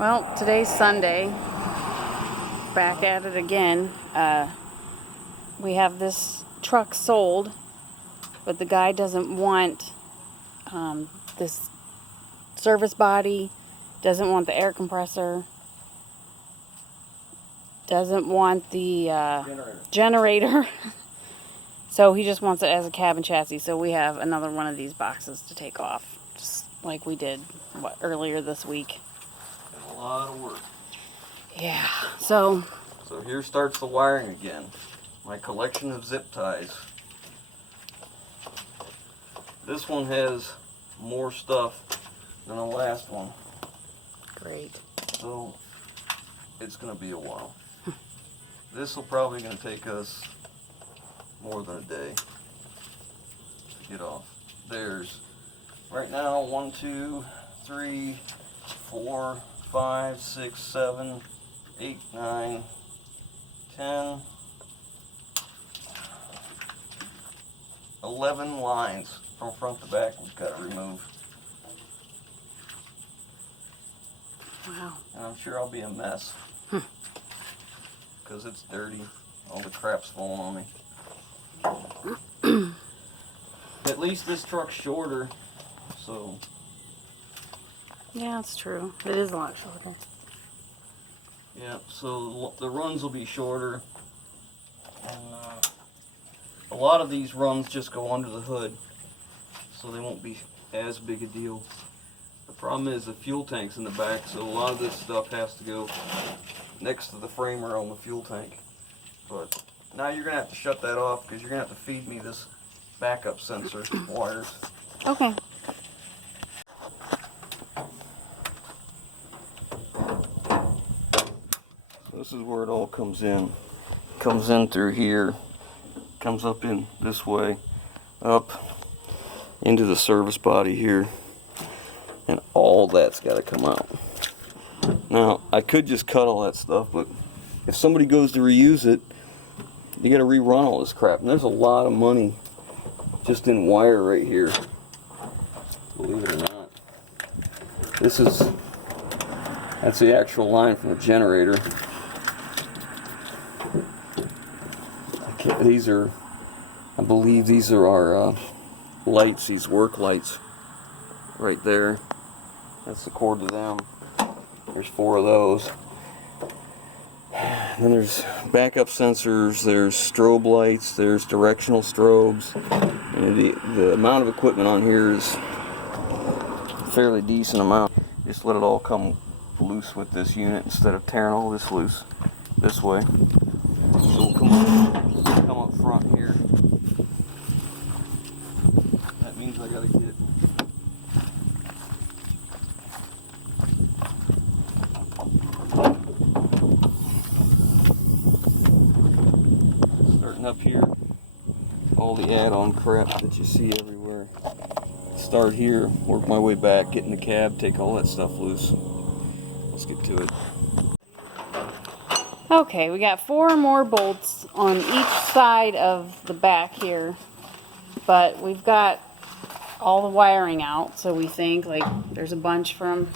Well, today's Sunday. Back at it again. We have this truck sold, but the guy doesn't want this service body, doesn't want the air compressor, doesn't want the generator. So he just wants it as a cabin chassis. So we have another one of these boxes to take off, just like we did earlier this week. A lot of work. Yeah, so here starts the wiring again. My collection of zip ties. This one has more stuff than the last one. Great. So it's going to be a while. This will probably going to take us more than a day to get off. There's right now 1, 2, 3, 4, 5, 6, 7, 8, 9, 10, 11 lines from front to back we've got to remove. Wow. And I'm sure I'll be a mess. Because it's dirty. All the crap's falling on me. At least this truck's shorter, so. Yeah, that's true. It is a lot shorter. Yeah, so the runs will be shorter. And a lot of these runs just go under the hood, so they won't be as big a deal. The problem is the fuel tank's in the back, so a lot of this stuff has to go next to the framer on the fuel tank. But now you're going to have to shut that off because you're going to have to feed me this backup sensor wires. Okay. This is where it all comes in. Comes in through here, comes up in this way, up into the service body here, and all that's got to come out. Now, I could just cut all that stuff, but if somebody goes to reuse it, you got to rerun all this crap. And there's a lot of money just in wire right here, believe it or not. That's the actual line from the generator. I believe these are our lights, these work lights right there. That's the cord to them. There's 4 of those. Then there's backup sensors, there's strobe lights, there's directional strobes. And the amount of equipment on here is a fairly decent amount. Just let it all come loose with this unit instead of tearing all this loose this way. So we'll come up front here. That means I gotta get starting up here. All the add-on crap that you see everywhere. Start here, work my way back, get in the cab, take all that stuff loose. Let's get to it. Okay, we got 4 more bolts on each side of the back here, but we've got all the wiring out, so we think, like, there's a bunch from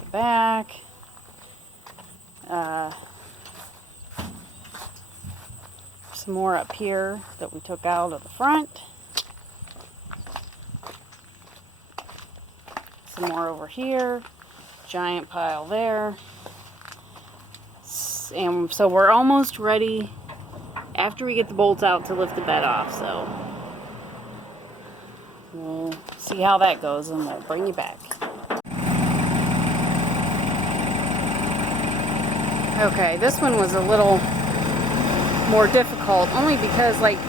the back, some more up here that we took out of the front, some more over here, giant pile there. And so we're almost ready after we get the bolts out to lift the bed off, so we'll see how that goes and we'll bring you back. Okay, this one was a little more difficult only because, like,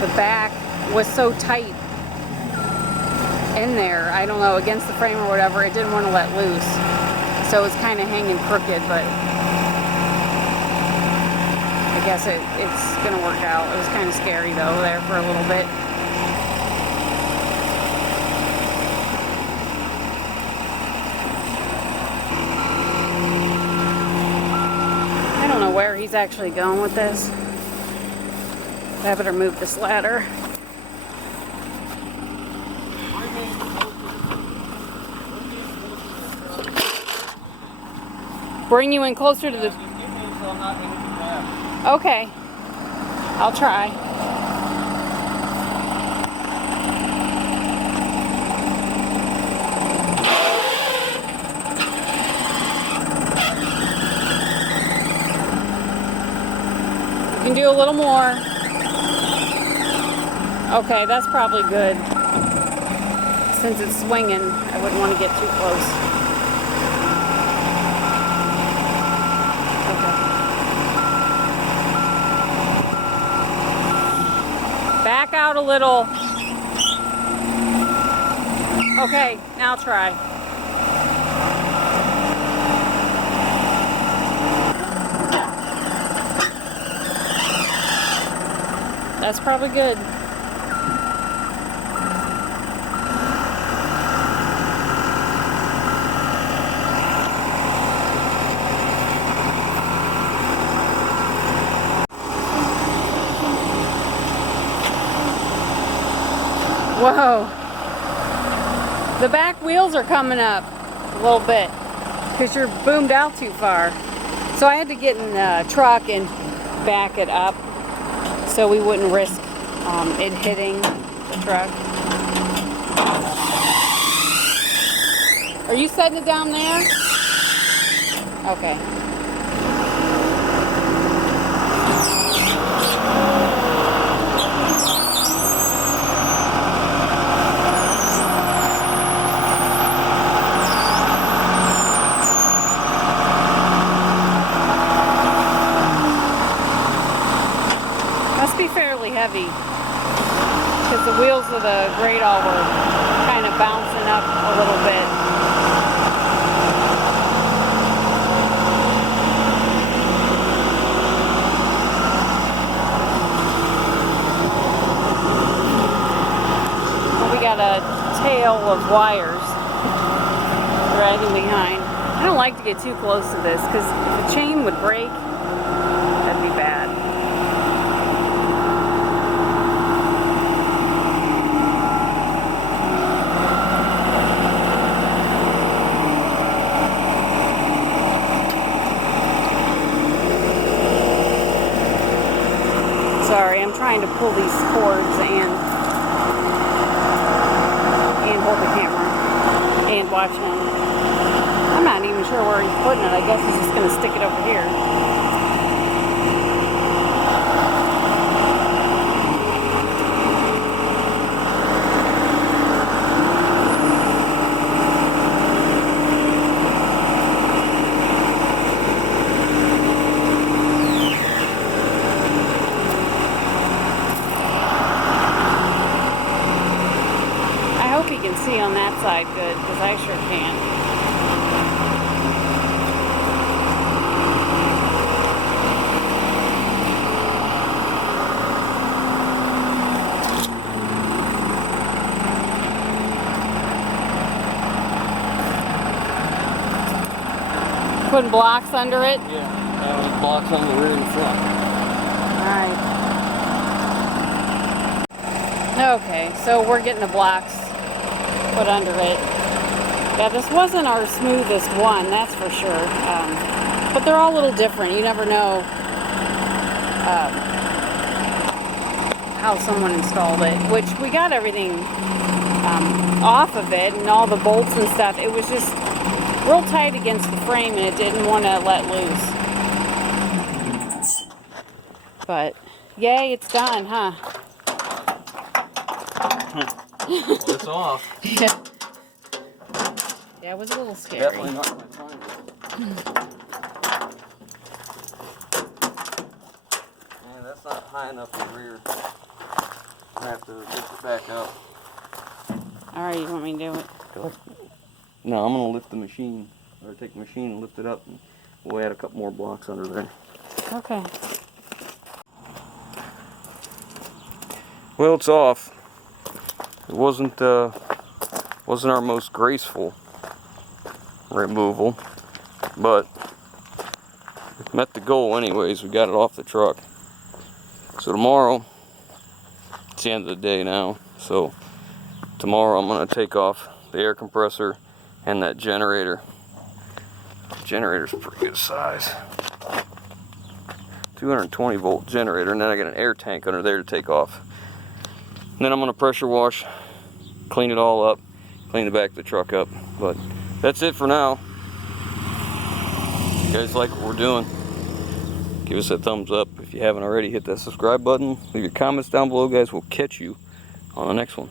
the back was so tight in there, I don't know, against the frame or whatever, it didn't want to let loose, so it was kind of hanging crooked, but I guess it's going to work out. It was kind of scary, though, there for a little bit. I don't know where he's actually going with this. I better move this ladder. Bring you in closer to the... Just give me so I'm not hitting the ground. Okay. I'll try. You can do a little more. Okay, that's probably good. Since it's swinging, I wouldn't want to get too close. Okay. Back out a little. Okay, now try. That's probably good. Whoa. The back wheels are coming up a little bit because you're boomed out too far. So I had to get in the truck and back it up so we wouldn't risk it hitting the truck. Are you setting it down there? Okay. Must be fairly heavy because the wheels of the Great All were kind of bouncing up a little bit. We got a tail of wires dragging behind. I don't like to get too close to this because if the chain would break, that'd be bad. Sorry, I'm trying to pull these cords and hold the camera and watch him. I'm not even sure where he's putting it. I guess he's just going to stick it over here. See on that side good, because I sure can't. Putting blocks under it? Yeah, blocks on the rear and front. Alright. Okay, so we're getting the blocks put under it. Yeah, this wasn't our smoothest one, that's for sure. But they're all a little different. You never know how someone installed it. Which we got everything off of it and all the bolts and stuff. It was just real tight against the frame and it didn't want to let loose. But yay, it's done, huh? Well, it's off. Yeah. Yeah, it was a little scary. Definitely not my time. Man, that's not high enough in the rear. I have to lift it back up. Alright, you want me to do it? No, I'm going to lift the machine. Or take the machine and lift it up. And we'll add a couple more blocks under there. Okay. Well, it's off. It wasn't our most graceful removal, but it met the goal anyways. We got it off the truck. So tomorrow, it's the end of the day now, so tomorrow I'm going to take off the air compressor and that generator, Generator's a pretty good size. 220 volt generator, and then I got an air tank under there to take off. And then I'm gonna pressure wash, clean it all up, clean the back of the truck up. But that's it for now. If you guys like what we're doing, give us a thumbs up. If you haven't already, hit that subscribe button. Leave your comments down below, guys. We'll catch you on the next one.